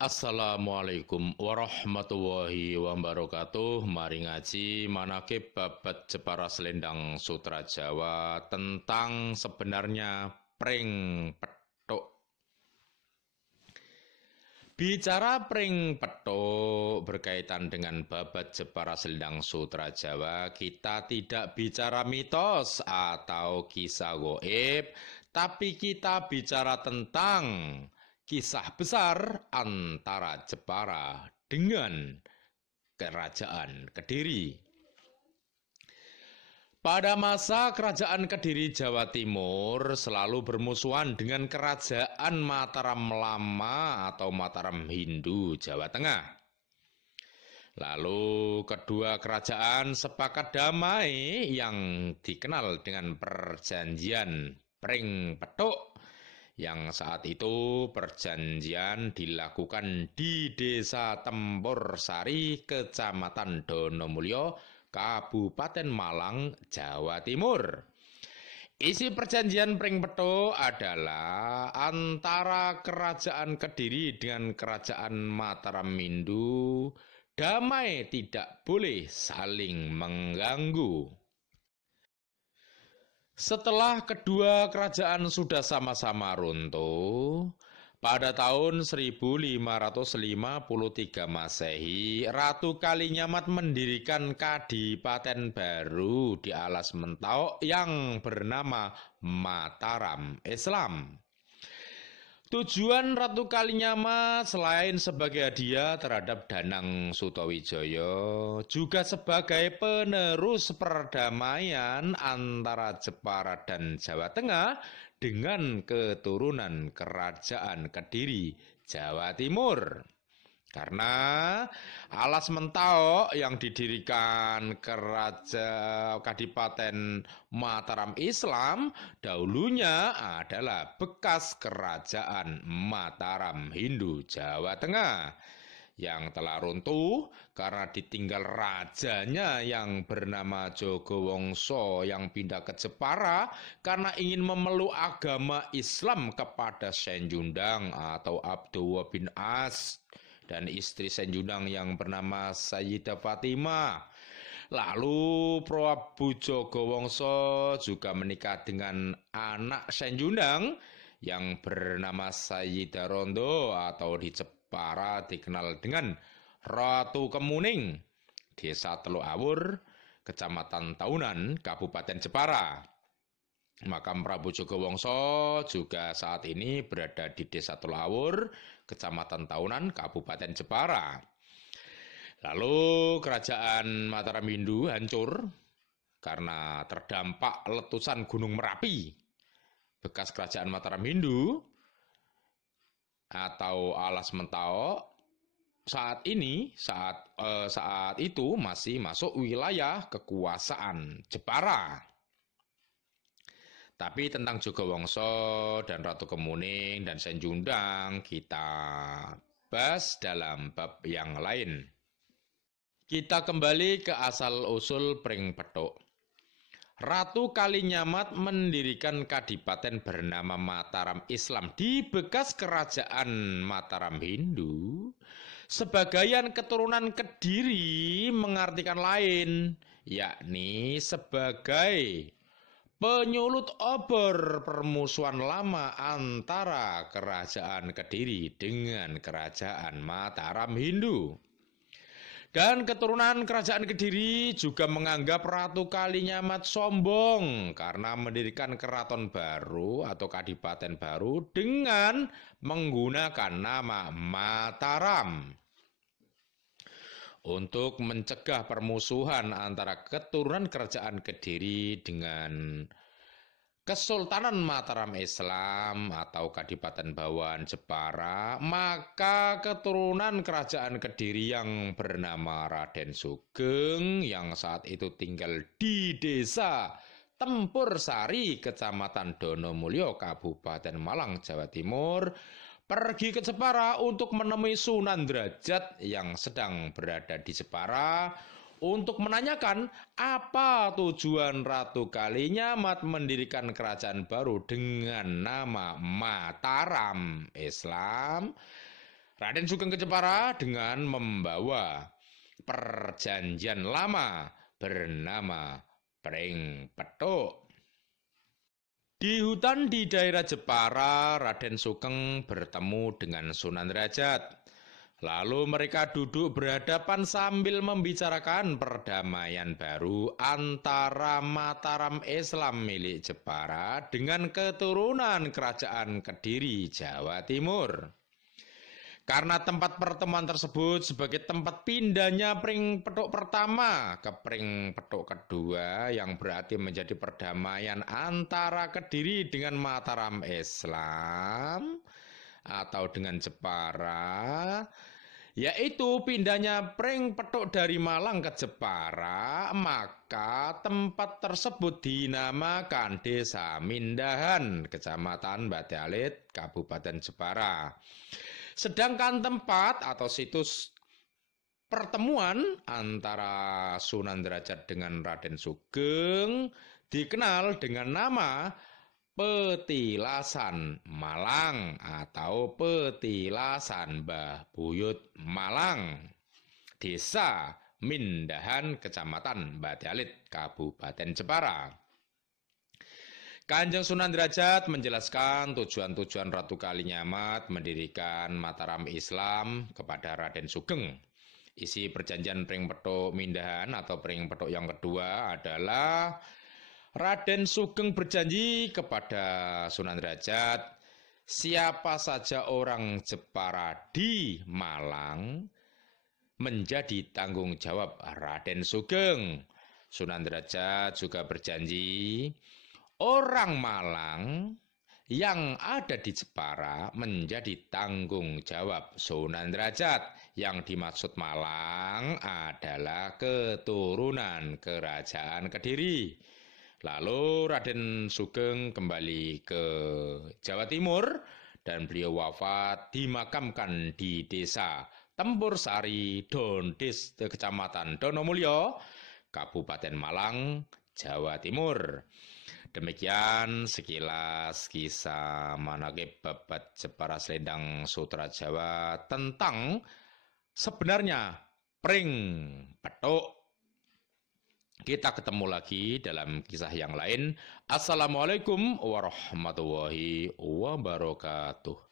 Assalamualaikum warahmatullahi wabarakatuh. Mari ngaji manakib babat Jepara Selendang Sutra Jawa tentang sebenarnya pring petuk. Bicara pring petuk berkaitan dengan babat Jepara Selendang Sutra Jawa, kita tidak bicara mitos atau kisah goib, tapi kita bicara tentang kisah besar antara Jepara dengan Kerajaan Kediri. Pada masa Kerajaan Kediri Jawa Timur selalu bermusuhan dengan Kerajaan Mataram Lama atau Mataram Hindu Jawa Tengah. Lalu kedua kerajaan sepakat damai yang dikenal dengan Perjanjian Pring Petuk, yang saat itu perjanjian dilakukan di Desa Tempur Sari, Kecamatan Donomulyo, Kabupaten Malang, Jawa Timur. Isi perjanjian Pring Petuk adalah antara Kerajaan Kediri dengan Kerajaan Mataram Hindu damai, tidak boleh saling mengganggu. Setelah kedua kerajaan sudah sama-sama runtuh, pada tahun 1553 Masehi, Ratu Kalinyamat mendirikan kadipaten baru di Alas Mentau yang bernama Mataram Islam. Tujuan Ratu Kalinyamat selain sebagai hadiah terhadap Danang Sutawijaya, juga sebagai penerus perdamaian antara Jepara dan Jawa Tengah dengan keturunan Kerajaan Kediri Jawa Timur. Karena Alas Mentau yang didirikan Kadipaten Mataram Islam dahulunya adalah bekas Kerajaan Mataram Hindu Jawa Tengah yang telah runtuh karena ditinggal rajanya yang bernama Jogowongso yang pindah ke Jepara karena ingin memeluk agama Islam kepada Senjundang atau Abdullah bin As dan istri Senjundang yang bernama Sayyidah Fatimah. Lalu Prabu Jogowongso juga menikah dengan anak Senjundang yang bernama Sayyidah Rondo atau di Jepara dikenal dengan Ratu Kemuning, Desa Teluk Awur, Kecamatan Taunan, Kabupaten Jepara. Makam Prabu Jogowongso juga saat ini berada di Desa Teluk Awur, Kecamatan Taunan, Kabupaten Jepara. Lalu Kerajaan Mataram Hindu hancur karena terdampak letusan Gunung Merapi. Bekas Kerajaan Mataram Hindu atau Alas Mentau saat itu masih masuk wilayah kekuasaan Jepara. Tapi tentang Jogowongso dan Ratu Kemuning dan Senjundang kita bahas dalam bab yang lain. Kita kembali ke asal-usul Pring Petuk. Ratu Kalinyamat mendirikan kadipaten bernama Mataram Islam di bekas Kerajaan Mataram Hindu. Sebagian keturunan Kediri mengartikan lain, yakni sebagai penyulut obor permusuhan lama antara Kerajaan Kediri dengan Kerajaan Mataram Hindu. Dan keturunan Kerajaan Kediri juga menganggap Ratu Kalinyamat sombong karena mendirikan keraton baru atau kadipaten baru dengan menggunakan nama Mataram. Untuk mencegah permusuhan antara keturunan Kerajaan Kediri dengan Kesultanan Mataram Islam atau Kadipaten Bawan Jepara, maka keturunan Kerajaan Kediri yang bernama Raden Sugeng yang saat itu tinggal di Desa Tempur Sari, Kecamatan Donomulyo, Kabupaten Malang, Jawa Timur, pergi ke Jepara untuk menemui Sunan Derajat yang sedang berada di Jepara untuk menanyakan apa tujuan Ratu Kalinyamat mendirikan kerajaan baru dengan nama Mataram Islam. Raden Sugeng ke Jepara dengan membawa perjanjian lama bernama Pring Petuk. Di hutan di daerah Jepara, Raden Sugeng bertemu dengan Sunan Derajat. Lalu mereka duduk berhadapan sambil membicarakan perdamaian baru antara Mataram Islam milik Jepara dengan keturunan Kerajaan Kediri, Jawa Timur. Karena tempat pertemuan tersebut sebagai tempat pindahnya Pring Petuk pertama ke Pring Petuk kedua, yang berarti menjadi perdamaian antara Kediri dengan Mataram Islam atau dengan Jepara, yaitu pindahnya Pring Petuk dari Malang ke Jepara, maka tempat tersebut dinamakan Desa Mindahan, Kecamatan Bate Alit, Kabupaten Jepara. Sedangkan tempat atau situs pertemuan antara Sunan Derajat dengan Raden Sugeng dikenal dengan nama Petilasan Malang atau Petilasan Mbah Buyut Malang, Desa Mindahan, Kecamatan Bate Alit, Kabupaten Jepara. Kanjeng Sunan Derajat menjelaskan tujuan-tujuan Ratu Kalinyamat mendirikan Mataram Islam kepada Raden Sugeng. Isi perjanjian Pring Petuk Mindahan atau Pring Petuk yang kedua adalah Raden Sugeng berjanji kepada Sunan Derajat, siapa saja orang Jepara di Malang menjadi tanggung jawab Raden Sugeng. Sunan Derajat juga berjanji orang Malang yang ada di Jepara menjadi tanggung jawab Sunan Derajat. Yang dimaksud Malang adalah keturunan Kerajaan Kediri. Lalu Raden Sugeng kembali ke Jawa Timur dan beliau wafat dimakamkan di Desa Tempur Sari, Dondis, Kecamatan Donomulyo, Kabupaten Malang, Jawa Timur. Demikian sekilas kisah manaqib Babat Jepara Selendang Sutra Jawa tentang sebenarnya Pring Petuk. Kita ketemu lagi dalam kisah yang lain. Assalamualaikum warahmatullahi wabarakatuh.